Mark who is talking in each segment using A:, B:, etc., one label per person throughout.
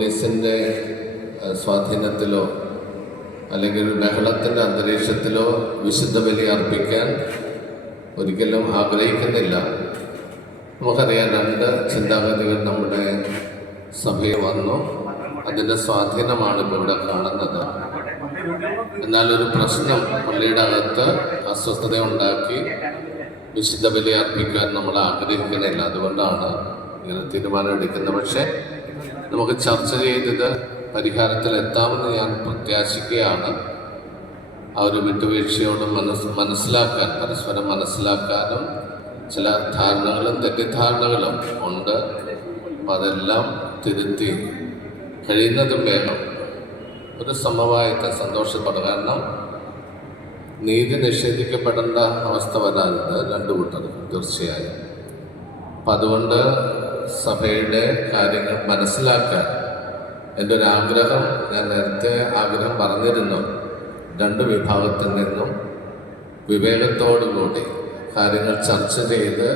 A: പോലീസിന്റെ സ്വാധീനത്തിലോ അല്ലെങ്കിൽ ഒരു ബഹളത്തിന്റെ അന്തരീക്ഷത്തിലോ വിശുദ്ധ ബലി അർപ്പിക്കാൻ ഒരിക്കലും ആഗ്രഹിക്കുന്നില്ല. നമുക്കറിയാം രണ്ട് ചിന്താഗതികൾ നമ്മുടെ സഭയിൽ വന്നു. അതിന്റെ സ്വാധീനമാണ് ഇപ്പോൾ ഇവിടെ കാണുന്നത്. എന്നാൽ ഒരു പ്രശ്നം പള്ളിയുടെ അകത്ത് അസ്വസ്ഥത ഉണ്ടാക്കി വിശുദ്ധ ബലി അർപ്പിക്കാൻ നമ്മൾ ആഗ്രഹിക്കുന്നില്ല. അതുകൊണ്ടാണ് ഇങ്ങനെ തീരുമാനം എടുക്കുന്നത് പക്ഷേ നമുക്ക് ചർച്ച ചെയ്തത് പരിഹാരത്തിൽ എത്താമെന്ന് ഞാൻ പ്രത്യാശിക്കുകയാണ്. ആ ഒരു വിട്ടുവീഴ്ചയോട് മനസ് മനസ്സിലാക്കാൻ പരസ്പരം മനസ്സിലാക്കാനും ചില ധാരണകളും തെറ്റിദ്ധാരണകളും ഉണ്ട്. അതെല്ലാം തിരുത്തി കഴിയുന്നതും വേണം. ഒരു സമവായത്തെ സന്തോഷത്തോടെ കാരണം നീതി നിഷേധിക്കപ്പെടേണ്ട അവസ്ഥ വരാറുണ്ട് രണ്ടു കൂട്ടർക്കും തീർച്ചയായും. അപ്പം അതുകൊണ്ട് സഭയുടെ കാര്യങ്ങൾ മനസ്സിലാക്കാൻ എന്റെ ഒരു ആഗ്രഹം ഞാൻ നേരത്തെ ആഗ്രഹം പറഞ്ഞിരുന്നു. രണ്ട് വിഭാഗത്തിൽ നിന്നും വിവേകത്തോടുകൂടി കാര്യങ്ങൾ ചർച്ച ചെയ്ത്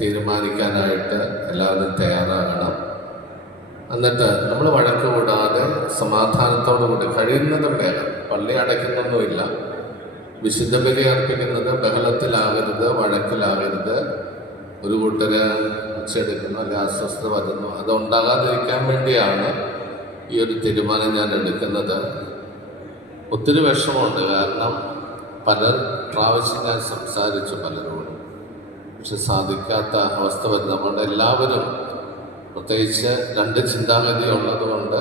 A: തീരുമാനിക്കാനായിട്ട് എല്ലാവരും തയ്യാറാകണം. എന്നിട്ട് നമ്മൾ വഴക്ക് കൂടാതെ സമാധാനത്തോടുകൂടി കഴിയുന്നതും വേണം പള്ളി അടയ്ക്കുന്നൊന്നുമില്ല. വിശുദ്ധ ബലി അർപ്പിക്കുന്നത് ബഹളത്തിലാകരുത് വഴക്കിലാകരുത്. ഒരു കൂട്ടര് ഉച്ചെടുക്കുന്നു അല്ലെങ്കിൽ അസ്വസ്ഥത വരുന്നു അത് ഉണ്ടാകാതിരിക്കാൻ വേണ്ടിയാണ് ഈ ഒരു തീരുമാനം ഞാൻ എടുക്കുന്നത്. ഒത്തിരി വിഷമമുണ്ട്. കാരണം പല പ്രാവശ്യം ഞാൻ സംസാരിച്ചു പലരോടും. പക്ഷെ സാധിക്കാത്ത അവസ്ഥ വരുന്നത് അതുകൊണ്ട് എല്ലാവരും പ്രത്യേകിച്ച് രണ്ട് ചിന്താഗതി ഉള്ളത് കൊണ്ട്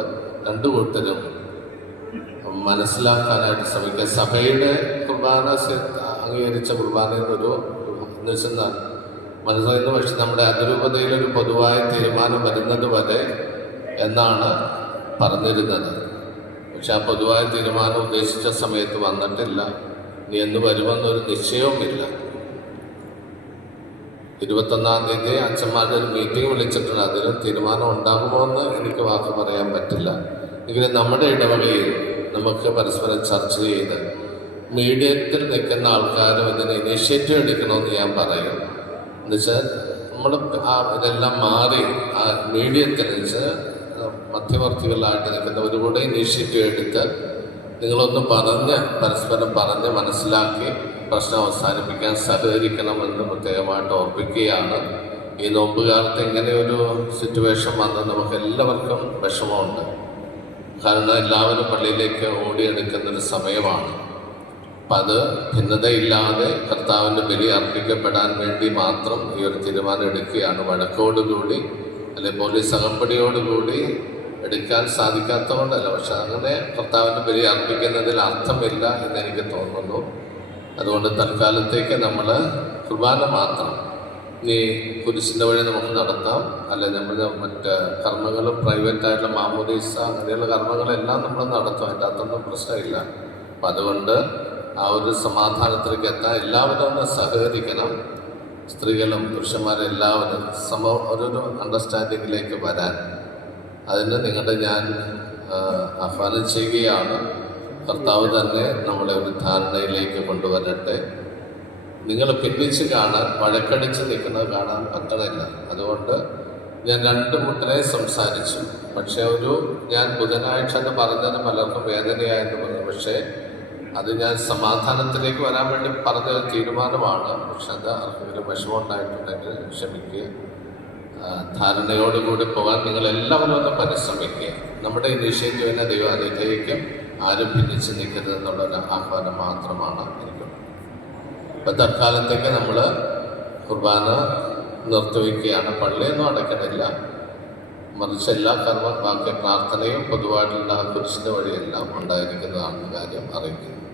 A: രണ്ടു കൂട്ടരും മനസ്സിലാക്കാനായിട്ട് ശ്രമിക്കുക. സഭയുടെ കുർബാന അംഗീകരിച്ച കുർബാന എന്നൊരു എന്ന് വെച്ചാൽ മനസ്സിലായിരുന്നു പക്ഷെ നമ്മുടെ അനുരൂപതയിലൊരു പൊതുവായ തീരുമാനം വരുന്നത് വരെ എന്നാണ് പറഞ്ഞിരുന്നത്. പക്ഷെ ആ പൊതുവായ തീരുമാനം ഉദ്ദേശിച്ച സമയത്ത് വന്നിട്ടില്ല. നീ എന്ന് വരുമെന്നൊരു നിശ്ചയവുമില്ല. ഇരുപത്തൊന്നാം തീയതി അച്ഛന്മാരുടെ ഒരു മീറ്റിംഗ് വിളിച്ചിട്ടുണ്ട്. അതിലും തീരുമാനം ഉണ്ടാകുമോ എന്ന് എനിക്ക് വാക്ക് പറയാൻ പറ്റില്ല. എങ്കിലും നമ്മുടെ ഇടവകയിൽ നമുക്ക് പരസ്പരം ചർച്ച ചെയ്ത് മീഡിയത്തിൽ നിൽക്കുന്ന ആൾക്കാരും ഇതിന് ഇനീഷ്യേറ്റീവ് എടുക്കണമെന്ന് ഞാൻ പറയും. എന്നുവെച്ചാൽ നമ്മൾ ആ ഇതെല്ലാം മാറി ആ മീഡിയത്തിനനുസരിച്ച് മധ്യവർത്തികളായിട്ട് നിൽക്കുന്നവർ കൂടെ ഇനീഷ്യേറ്റീവ് എടുത്ത് നിങ്ങളൊന്ന് പറഞ്ഞ് പരസ്പരം പറഞ്ഞ് മനസ്സിലാക്കി പ്രശ്നം അവസാനിപ്പിക്കാൻ സഹകരിക്കണമെന്ന് പ്രത്യേകമായിട്ട് ഓർപ്പിക്കുകയാണ്. ഈ നോമ്പ് കാലത്ത് ഇങ്ങനെ ഒരു സിറ്റുവേഷൻ വന്ന് നമുക്ക് എല്ലാവർക്കും വിഷമമുണ്ട്. കാരണം എല്ലാവരും പള്ളിയിലേക്ക് ഓടിയെടുക്കുന്നൊരു സമയമാണ്. അപ്പം അത് ഭിന്നതയില്ലാതെ കർത്താവിന്റെ ബലി അർപ്പിക്കപ്പെടാൻ വേണ്ടി മാത്രം ഈ ഒരു തീരുമാനം എടുക്കുകയാണ്. വഴക്കോടുകൂടി അല്ലെങ്കിൽ പോലീസ് അകമ്പടിയോടുകൂടി എടുക്കാൻ സാധിക്കാത്തതുകൊണ്ടല്ല. പക്ഷെ അങ്ങനെ കർത്താവിന്റെ ബലി അർപ്പിക്കുന്നതിൽ അർത്ഥമില്ല എന്ന് എനിക്ക് തോന്നുന്നു. അതുകൊണ്ട് തൽക്കാലത്തേക്ക് നമ്മൾ കുർബാന മാത്രം ഇനി കുരിശിന്റെ വഴി നമുക്ക് നടത്താം. അല്ലെ നമ്മൾ മറ്റ് കർമ്മങ്ങളും പ്രൈവറ്റായിട്ടുള്ള മാമോദീസ അങ്ങനെയുള്ള കർമ്മങ്ങളെല്ലാം നമ്മൾ നടത്തും. അതിന്റെ അകത്തൊന്നും പ്രശ്നമില്ല. അപ്പം അതുകൊണ്ട് ആ ഒരു സമാധാനത്തിലേക്ക് എത്താൻ എല്ലാവരും ഒന്ന് സഹകരിക്കണം. സ്ത്രീകളും പുരുഷന്മാരും എല്ലാവരും സമ ഒരു അണ്ടർസ്റ്റാൻഡിങ്ങിലേക്ക് വരാൻ. അതിന് നിങ്ങളുടെ ഞാൻ ആഹ്വാനം ചെയ്യുകയാണ്. കർത്താവ് തന്നെ നമ്മളെ ഒരു ധാരണയിലേക്ക് കൊണ്ടുവരട്ടെ. നിങ്ങൾ ഭിന്നിച്ച് കാണാൻ വഴക്കടിച്ച് നിൽക്കുന്നത് കാണാൻ പറ്റണില്ല. അതുകൊണ്ട് ഞാൻ രണ്ട് കൂട്ടരെ സംസാരിച്ചു. പക്ഷെ ഒരു ഞാൻ ബുധനാഴ്ച എന്ന് പറഞ്ഞതിന് പലർക്കും വേദനയായെന്ന് പറഞ്ഞു പക്ഷേ അത് ഞാൻ സമാധാനത്തിലേക്ക് വരാൻ വേണ്ടി പറഞ്ഞ ഒരു തീരുമാനമാണ്. പക്ഷെ അത് ആർക്കെങ്കിലും വിഷമമുണ്ടായിട്ടുണ്ടെങ്കിൽ ക്ഷമിക്കുക ആ, ധാരണയോടുകൂടി പോകാൻ നിങ്ങൾ എല്ലാവരും ഒന്ന് പരിശ്രമിക്കുക. നമ്മുടെ ഇനിഷ്യേറ്റീവിനെ ദൈവം അനുഗ്രഹിക്കും. ആരും ഭിന്നിച്ച് നിൽക്കരുത് എന്നുള്ളൊരു ആഹ്വാനം മാത്രമാണ് എനിക്കുള്ളത് ഇപ്പം തൽക്കാലത്തേക്ക് നമ്മൾ കുർബാന നിർത്തിവെക്കുകയാണ് പള്ളിയൊന്നും അടയ്ക്കണില്ല. മറിച്ച് എല്ലാ കർമ്മ ബാക്കി പ്രാർത്ഥനയും പൊതുവായിട്ടുള്ള കുരിശിന്റെ വഴിയെല്ലാം ഉണ്ടായിരിക്കുന്നതാണ് കാര്യം അറിയിക്കുന്നത്.